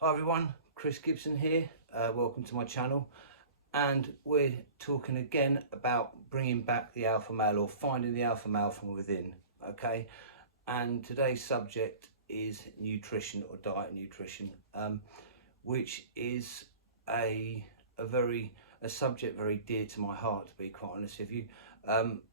Hi everyone, Chris Gibson here. Welcome to my channel, and we're talking again about bringing back the alpha male or finding the alpha male from within. Okay, and today's subject is nutrition or diet and nutrition, which is a subject very dear to my heart, to be quite honest with you.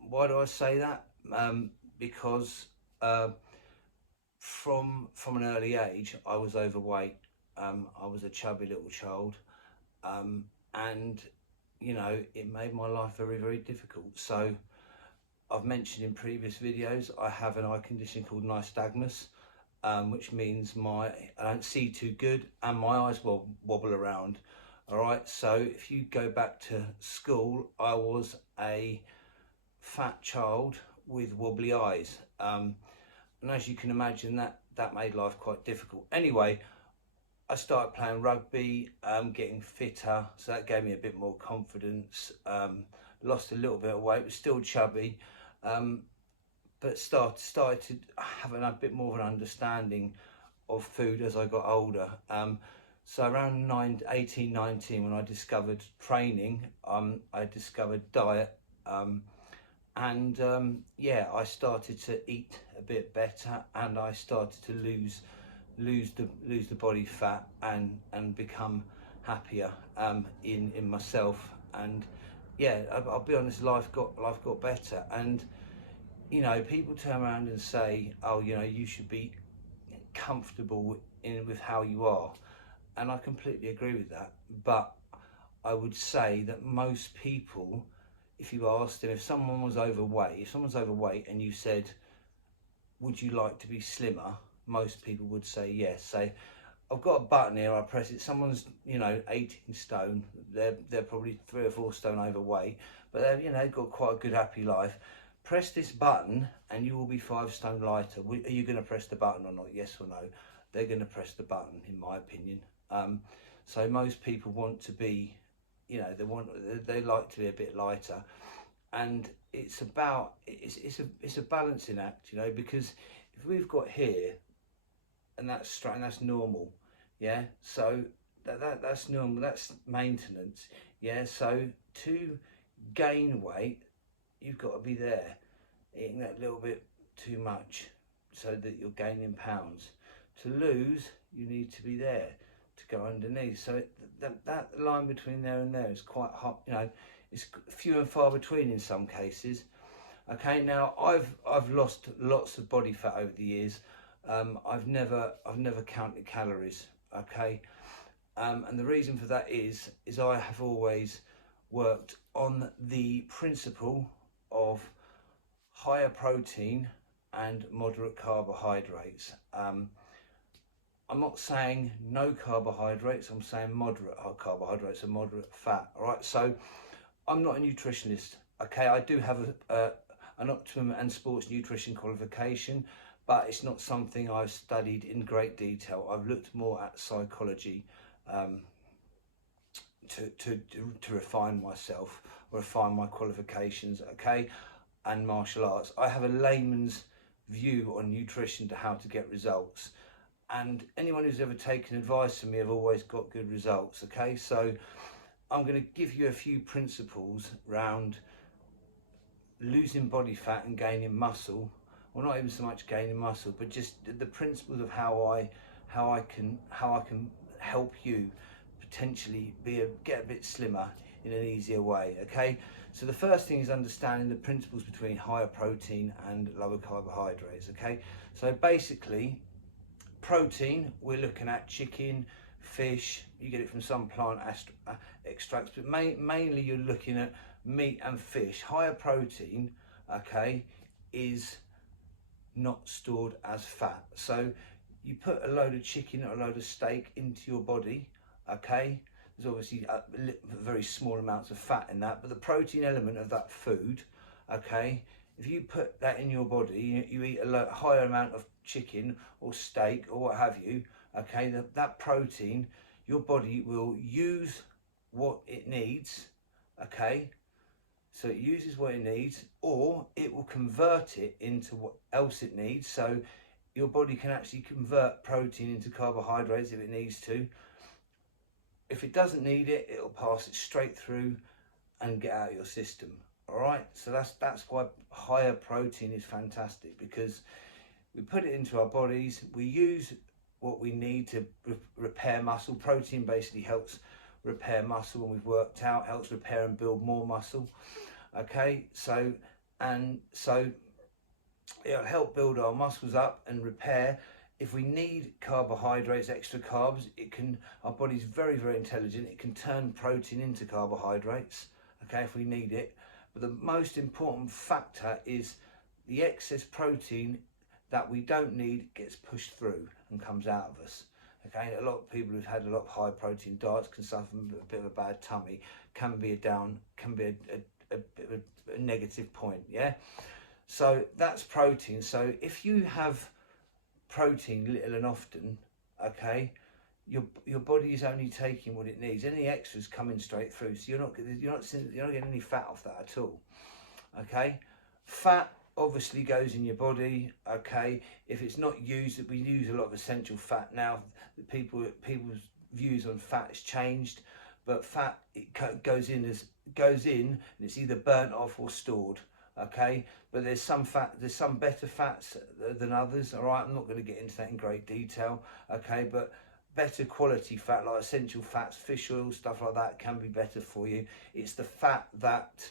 Why do I say that? Because from an early age I was overweight. I was a chubby little child, and you know, it made my life very difficult. So I've mentioned in previous videos I have an eye condition called nystagmus, which means I don't see too good and my eyes will wobble around. All right, so if you go back to school, I was a fat child with wobbly eyes, and as you can imagine, that made life quite difficult. Anyway, I started playing rugby, getting fitter, so that gave me a bit more confidence. Lost a little bit of weight, was still chubby, but started to have a bit more of an understanding of food as I got older. So around 18, 19, when I discovered training, I discovered diet, and yeah, I started to eat a bit better, and I started to lose the body fat and become happier in myself. And yeah, I'll be honest, life got better. And you know, people turn around and say, oh, you know, you should be comfortable with how you are, and I completely agree with that. But I would say that most people, if you asked them, if someone's overweight and you said, would you like to be slimmer, most people would say yes. Say, I've got a button here, I press it, someone's, you know, 18 stone, they're probably 3 or 4 stone overweight, but they've, you know, got quite a good happy life. Press this button and you will be 5 stone lighter. Are you going to press the button or not? Yes or no? They're going to press the button, in my opinion. So most people want to be, you know, they like to be a bit lighter, and it's a balancing act, you know, because if we've got here and that's straight and that's normal, yeah, so that's normal, that's maintenance, yeah. So to gain weight, you've got to be there, eating that little bit too much so that you're gaining pounds. To lose, you need to be there to go underneath. So that line between there and there is quite hot, you know, it's few and far between in some cases. Okay, now I've lost lots of body fat over the years. I've never counted calories. Okay, and the reason for that is I have always worked on the principle of higher protein and moderate carbohydrates. I'm not saying no carbohydrates, I'm saying moderate carbohydrates and moderate fat. All right, so I'm not a nutritionist. Okay, I do have an Optimum and Sports Nutrition qualification, but it's not something I've studied in great detail. I've looked more at psychology to refine myself, refine my qualifications, okay, and martial arts. I have a layman's view on nutrition to how to get results, and anyone who's ever taken advice from me have always got good results. Okay, so I'm going to give you a few principles around losing body fat and gaining muscle. Well, not even so much gaining muscle, but just the principles of how I can help you potentially get a bit slimmer in an easier way. Okay, so the first thing is understanding the principles between higher protein and lower carbohydrates. Okay, so basically protein, we're looking at chicken, fish, you get it from some plant extracts, but mainly you're looking at meat and fish. Higher protein, okay, is not stored as fat. So you put a load of chicken or a load of steak into your body, okay, there's obviously very small amounts of fat in that, but the protein element of that food, okay, if you put that in your body, you eat a higher amount of chicken or steak or what have you, okay, that protein, your body will use what it needs, okay, so it uses what it needs, or it will convert it into what else it needs. So your body can actually convert protein into carbohydrates if it needs to. If it doesn't need it, it'll pass it straight through and get out of your system. All right, so that's why higher protein is fantastic, because we put it into our bodies, we use what we need to repair muscle. Protein basically helps repair muscle, and we've worked out helps repair and build more muscle. Okay, so it'll help build our muscles up and repair. If we need carbohydrates, extra carbs, our body's very, very intelligent. It can turn protein into carbohydrates, okay, if we need it. But the most important factor is the excess protein that we don't need gets pushed through and comes out of us. Okay, a lot of people who've had a lot of high protein diets can suffer from a bit of a bad tummy, can be a negative point, yeah? So that's protein. So if you have protein little and often, okay, your body is only taking what it needs. Any extras coming straight through, so you're not getting any fat off that at all. Okay, fat obviously goes in your body. Okay, if it's not used, we use a lot of essential fat now. People's views on fat has changed, but fat, it goes in and it's either burnt off or stored. Okay, but there's some better fats than others. All right, I'm not going to get into that in great detail. Okay, but better quality fat like essential fats, fish oil, stuff like that can be better for you. It's the fat that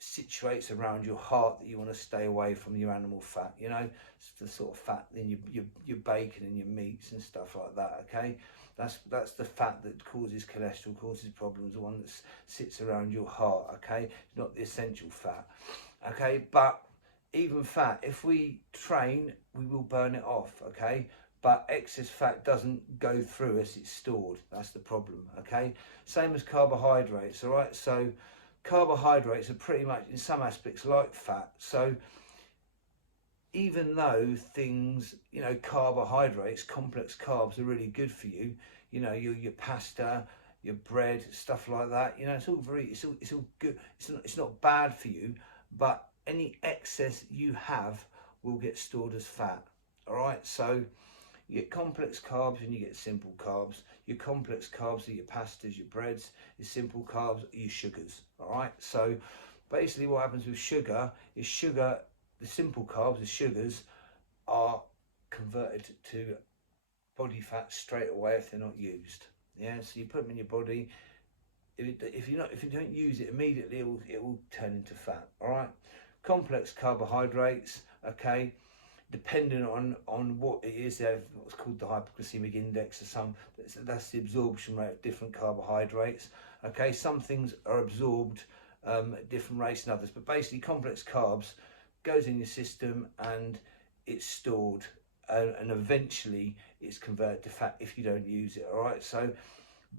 situates around your heart that you want to stay away from, your animal fat. You know, it's the sort of fat in your bacon and your meats and stuff like that. Okay, that's the fat that causes cholesterol, causes problems, the one that sits around your heart. Okay, not the essential fat. Okay, but even fat, if we train, we will burn it off. Okay, but excess fat doesn't go through us, it's stored. That's the problem. Okay, same as carbohydrates. All right, so carbohydrates are pretty much in some aspects like fat. So even though things, you know, carbohydrates, complex carbs are really good for you, you know, your pasta, your bread, stuff like that, you know, it's all good. It's not bad for you, but any excess you have will get stored as fat. All right, so you get complex carbs and you get simple carbs. Your complex carbs are your pastas, your breads. Your simple carbs are your sugars. All right, so basically what happens with sugar is the simple carbs, the sugars, are converted to body fat straight away if they're not used. Yeah, so you put them in your body. If you don't use it immediately, it will turn into fat. All right, complex carbohydrates. Okay, depending on what it is, they have what's called the hypoglycemic index, or that's the absorption rate of different carbohydrates. Okay, some things are absorbed at different rates than others, but basically complex carbs goes in your system and it's stored, and eventually it's converted to fat if you don't use it. All right, so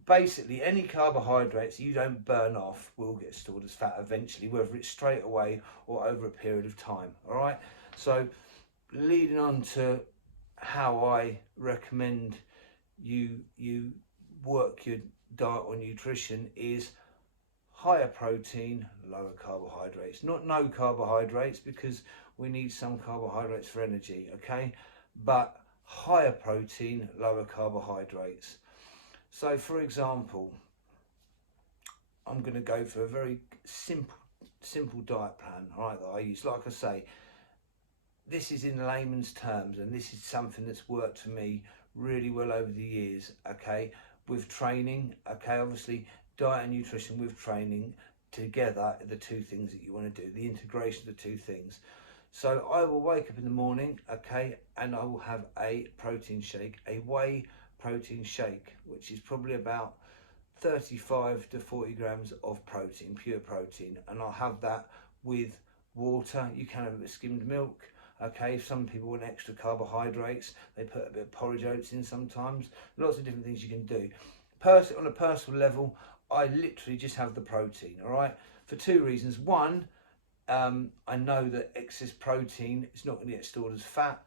basically any carbohydrates you don't burn off will get stored as fat eventually, whether it's straight away or over a period of time. All right, so leading on to how I recommend you work your diet or nutrition is higher protein, lower carbohydrates. Not no carbohydrates, because we need some carbohydrates for energy, okay? But higher protein, lower carbohydrates. So for example, I'm going to go for a very simple diet plan, all right, that I use. Like I say, this is in layman's terms, and this is something that's worked for me really well over the years, okay, with training. Okay, obviously diet and nutrition with training together are the two things that you want to do, the integration of the two things. So I will wake up in the morning, okay, and I will have a protein shake, a whey protein shake, which is probably about 35 to 40 grams of protein, pure protein, and I'll have that with water. You can have a bit of skimmed milk. Okay, some people want extra carbohydrates, they put a bit of porridge oats in sometimes. Lots of different things you can do. On a personal level, I literally just have the protein, all right, for two reasons. One, I know that excess protein is not going to get stored as fat,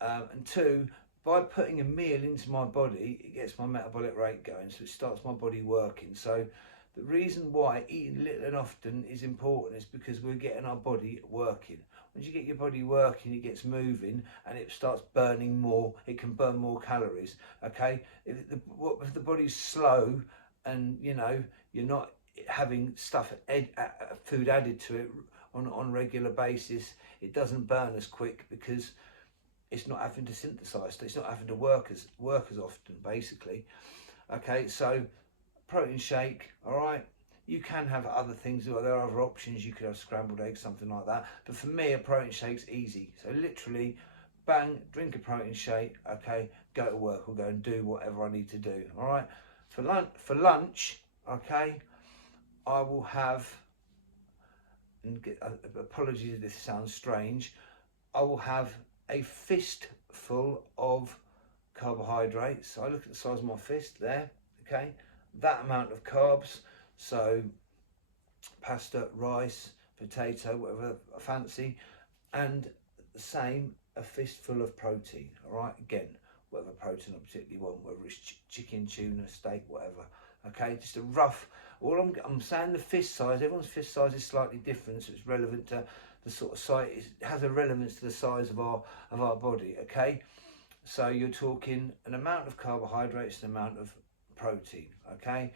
and two, by putting a meal into my body, it gets my metabolic rate going, so it starts my body working. So the reason why eating little and often is important is because we're getting our body working. once you get your body working, it gets moving and it starts burning more. It can burn more calories. Okay, if the body's slow and you're not having food added to it on a regular basis, it doesn't burn as quick because it's not having to synthesize. It's not having to work as often, basically. Okay, so protein shake, all right. You can have other things, or there are other options. You could have scrambled eggs, something like that. But for me, a protein shake's easy. So literally, bang, drink a protein shake. Okay, go to work or go and do whatever I need to do. All right. For lunch, okay, I will have. And apologies if this sounds strange. I will have a fistful of carbohydrates. So I look at the size of my fist there. Okay, that amount of carbs. So pasta, rice, potato, whatever I fancy, and the same, a fistful of protein. All right, again, whatever protein I particularly want, whether it's chicken, tuna, steak, whatever. Okay, just a rough. All I'm saying, the fist size. Everyone's fist size is slightly different, so it's relevant to the sort of size. It has a relevance to the size of our body. Okay, so you're talking an amount of carbohydrates, an amount of protein. Okay.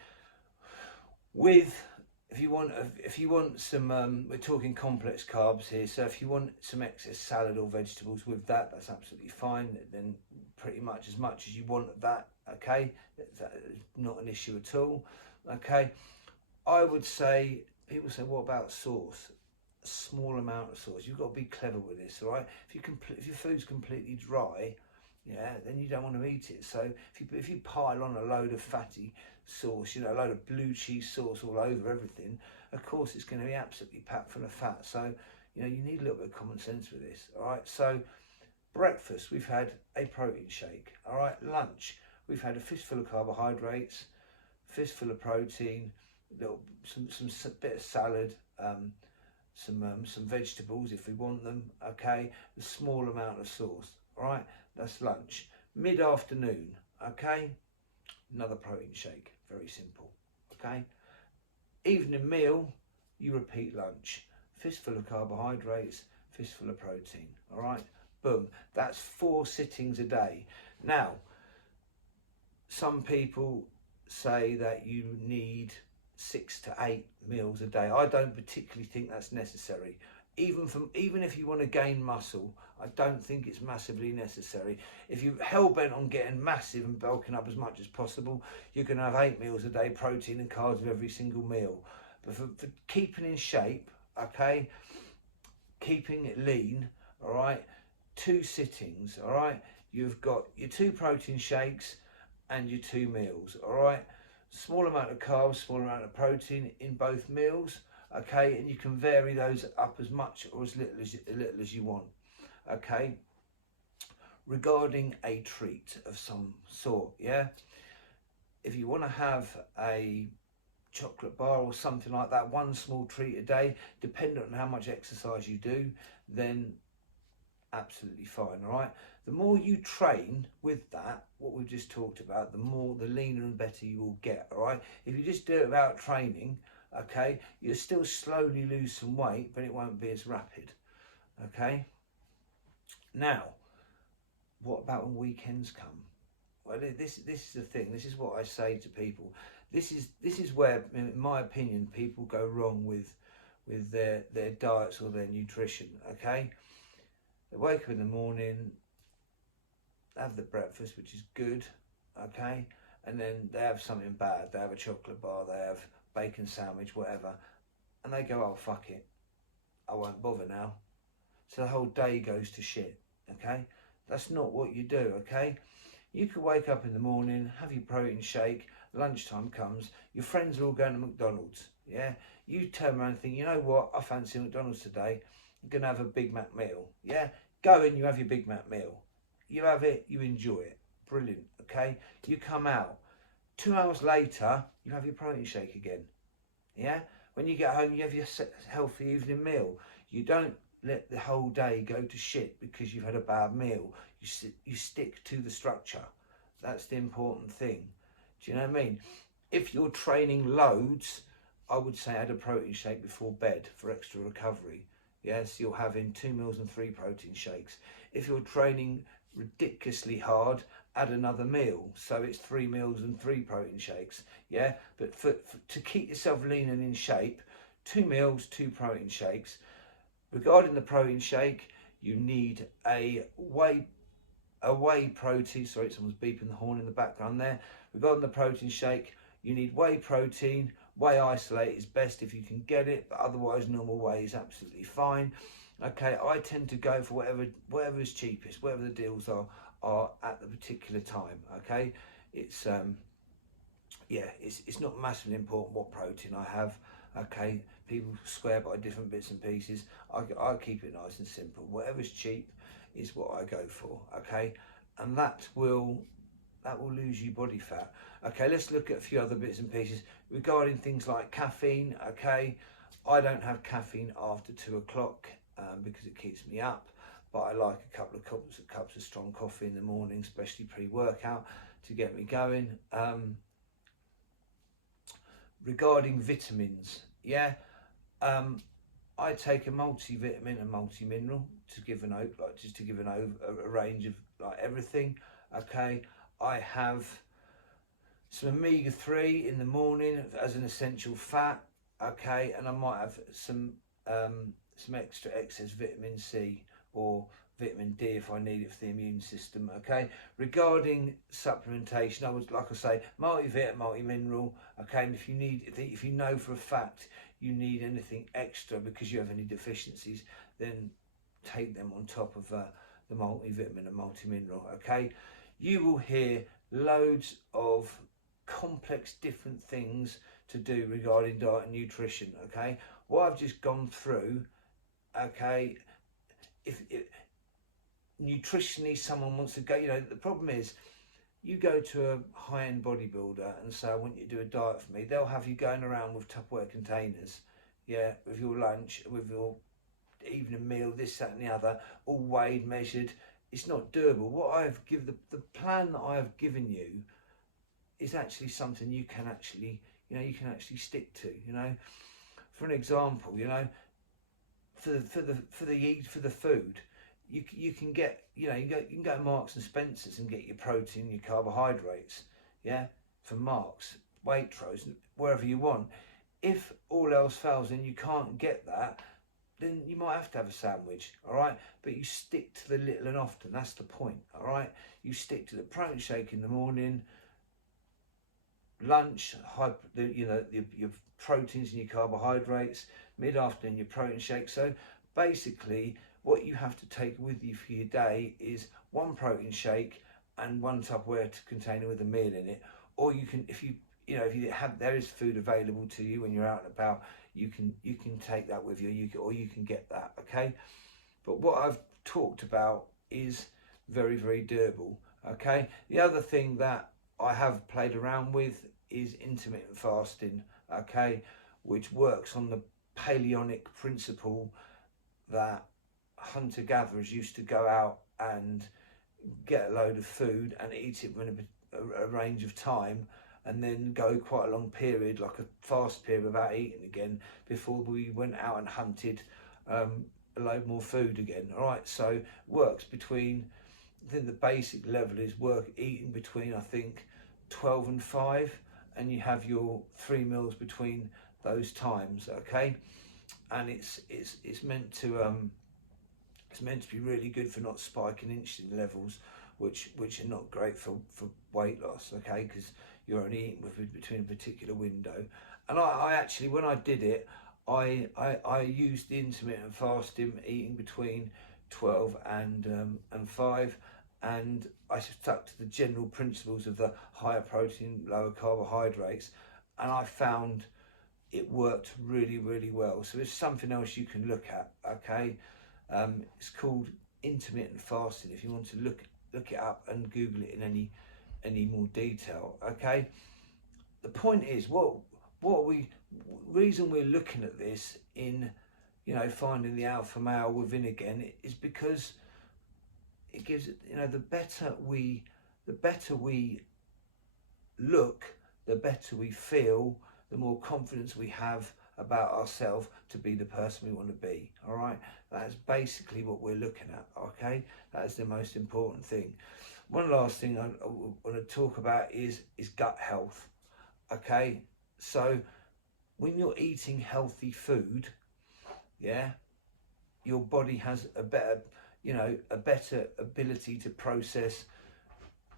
If you want some, we're talking complex carbs here. So if you want some excess salad or vegetables with that, that's absolutely fine. Then pretty much as you want of that. Okay, that's not an issue at all. Okay, I would say, people say, what about sauce? A small amount of sauce. You've got to be clever with this, all right? If your food's completely dry, yeah, then you don't want to eat it. So if you pile on a load of fatty sauce, a load of blue cheese sauce all over everything, of course it's going to be absolutely packed full of fat. So you need a little bit of common sense with this. All right. So breakfast, we've had a protein shake. All right. Lunch, we've had a fistful of carbohydrates, fistful of protein, some bit of salad, some vegetables if we want them. Okay. A small amount of sauce. All right. That's lunch. Mid-afternoon, okay, another protein shake. Very simple, okay. Evening meal, you repeat lunch. Fistful of carbohydrates, fistful of protein, all right. Boom. That's 4 sittings a day. Now, some people say that you need 6 to 8 meals a day. I don't particularly think that's necessary. Even if you want to gain muscle, I don't think it's massively necessary. If you're hell bent on getting massive and bulking up as much as possible, you can have 8 meals a day, protein and carbs with every single meal. But for keeping in shape, okay, keeping it lean, all right, 2 sittings, all right. You've got your 2 protein shakes and your 2 meals, all right. Small amount of carbs, small amount of protein in both meals. Okay, and you can vary those up as much or as little as you want. Okay, regarding a treat of some sort, yeah, if you want to have a chocolate bar or something like that, one small treat a day, depending on how much exercise you do, then absolutely fine. All right, the more you train with that, what we've just talked about, the leaner and better you will get. All right, if you just do it without training, okay, you'll still slowly lose some weight, but it won't be as rapid. Okay, now what about when weekends come? Well, this is the thing. This is what I say to people. This is where, in my opinion, people go wrong with their diets or their nutrition. Okay, they wake up in the morning, have the breakfast, which is good, okay, and then they have something bad. They have a chocolate bar, they have bacon sandwich, whatever, and they go, oh fuck it, I won't bother now. So the whole day goes to shit. Okay, that's not what you do. Okay, you could wake up in the morning, have your protein shake, lunchtime comes, your friends are all going to McDonald's, yeah, you turn around and think, you know what, I fancy McDonald's today, I'm gonna have a Big Mac meal. Yeah, go in, you have your Big Mac meal, you have it, you enjoy it, brilliant. Okay, you come out, 2 hours later, you have your protein shake again. Yeah, when you get home, you have your healthy evening meal. You don't let the whole day go to shit because you've had a bad meal. You stick to the structure. That's the important thing. Do you know what I mean? If you're training loads, I would say add a protein shake before bed for extra recovery. Yes, you're having 2 meals and 3 protein shakes. If you're training ridiculously hard, add another meal, so it's 3 meals and 3 protein shakes. Yeah, but to keep yourself lean and in shape, 2 meals, 2 protein shakes. Regarding the protein shake, you need a whey protein. Sorry, someone's beeping the horn in the background there. Regarding the protein shake, you need whey protein. Whey isolate is best if you can get it, but otherwise normal whey is absolutely fine. Okay, I tend to go for whatever is cheapest, whatever the deals are at the particular time. Okay, it's it's not massively important what protein I have. Okay, people swear by different bits and pieces. I keep it nice and simple. Whatever's cheap is what I go for. Okay, and that will lose you body fat. Okay, let's look at a few other bits and pieces regarding things like caffeine. Okay, I don't have caffeine after 2 o'clock because it keeps me up, but I like a couple of cups of strong coffee in the morning, especially pre-workout, to get me going. Regarding vitamins, I take a multivitamin and multi-mineral to give a range of like everything. Okay, I have some omega-3 in the morning as an essential fat. Okay, and I might have some extra excess vitamin C or vitamin D if I need it for the immune system. Okay, regarding supplementation, I would, like I say, multivit, multi-mineral. Okay, and if you know for a fact you need anything extra because you have any deficiencies, then take them on top of the multivitamin and multi-mineral. Okay, you will hear loads of complex different things to do regarding diet and nutrition. Okay, what I've just gone through, okay, if nutritionally someone wants to go, the problem is you go to a high-end bodybuilder and say, I want you to do a diet for me, they'll have you going around with Tupperware containers, with your lunch, with your evening meal, this, that and the other, all weighed, measured. It's not doable. What I've given, the plan that I have given you is actually something you can actually stick to. For an example, for the food, you can get, you can go to Marks and Spencer's and get your protein, your carbohydrates, from Marks, Waitrose, wherever you want. If all else fails and you can't get that, then you might have to have a sandwich, all right? But you stick to the little and often. That's the point, all right? You stick to the protein shake in the morning, lunch, your proteins and your carbohydrates, mid-afternoon your protein shake. So basically, what you have to take with you for your day is 1 protein shake and 1 Tupperware container with a meal in it. Or you can, if there is food available to you when you're out and about, you can take that with you. You can get that. Okay, but what I've talked about is very, very doable. Okay, the other thing that I have played around with is intermittent fasting. Okay, which works on the Paleonic principle that hunter-gatherers used to go out and get a load of food and eat it within a range of time, and then go quite a long period, like a fast period, without eating again before we went out and hunted a load more food again. All right, so works between, I think the basic level is eating between, I think, 12 and 5, and you have your 3 meals between those times. Okay, and it's meant to be really good for not spiking insulin levels, which are not great for weight loss. Okay, because you're only eating between a particular window. And I actually, when I did it, I used the intermittent fasting, eating between 12 and 5, and I stuck to the general principles of the higher protein, lower carbohydrates, and I found it worked really, really well. So it's something else you can look at. Okay, it's called intermittent fasting. If you want to look it up and Google it in any more detail. Okay, the point is, reason we're looking at this in finding the alpha male within again is because it gives the better we look, the better we feel, the more confidence we have about ourselves to be the person we want to be. All right, that's basically what we're looking at. Okay, that is the most important thing. One last thing I want to talk about is gut health. Okay, so when you're eating healthy food, yeah, your body has a better, a better ability to process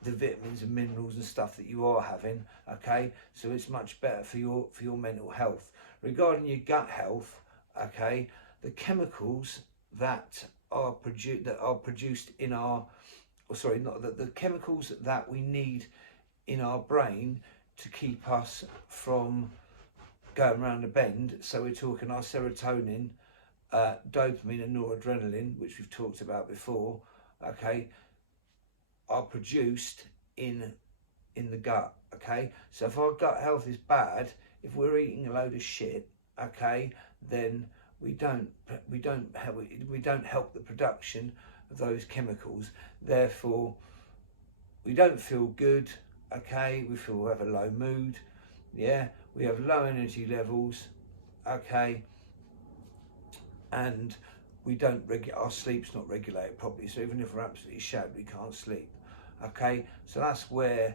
the vitamins and minerals and stuff that you are having. Okay, so it's much better for your mental health. Regarding your gut health, okay, the chemicals that are produced in our, the chemicals that we need in our brain to keep us from going around the bend. So we're talking our serotonin, dopamine and noradrenaline, which we've talked about before, okay, are produced in the gut. Okay, so if our gut health is bad, if we're eating a load of shit, okay, then we don't help the production of those chemicals. Therefore, we don't feel good. Okay, we have a low mood. Yeah, we have low energy levels. Okay, and our sleep's not regulated properly. So even if we're absolutely shattered, we can't sleep. Okay, so that's where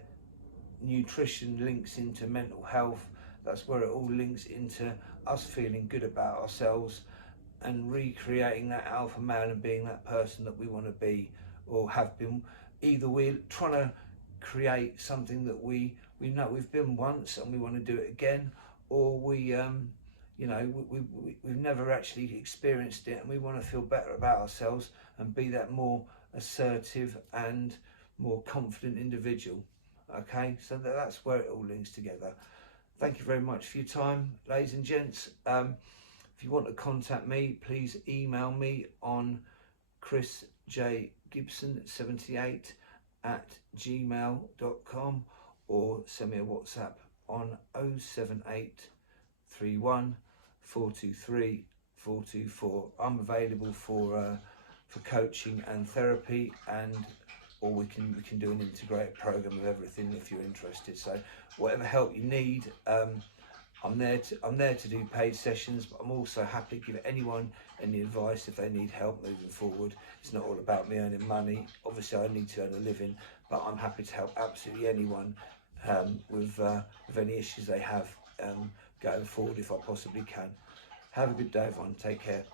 nutrition links into mental health. That's where it all links into us feeling good about ourselves and recreating that alpha male and being that person that we want to be or have been. Either we're trying to create something that we know we've been once and we want to do it again, or we've never actually experienced it and we want to feel better about ourselves and be that more assertive and more confident individual. Okay, so that's where it all links together. Thank you very much for your time, ladies and gents. If you want to contact me, please email me on chrisjgibson78@gmail.com or send me a WhatsApp on 07831 423 424. I'm available for coaching and therapy, or we can do an integrated program of everything if you're interested. So whatever help you need, I'm there to do paid sessions, but I'm also happy to give anyone any advice if they need help moving forward. It's not all about me earning money. Obviously I need to earn a living, but I'm happy to help absolutely anyone with any issues they have going forward if I possibly can. Have a good day, everyone. Take care.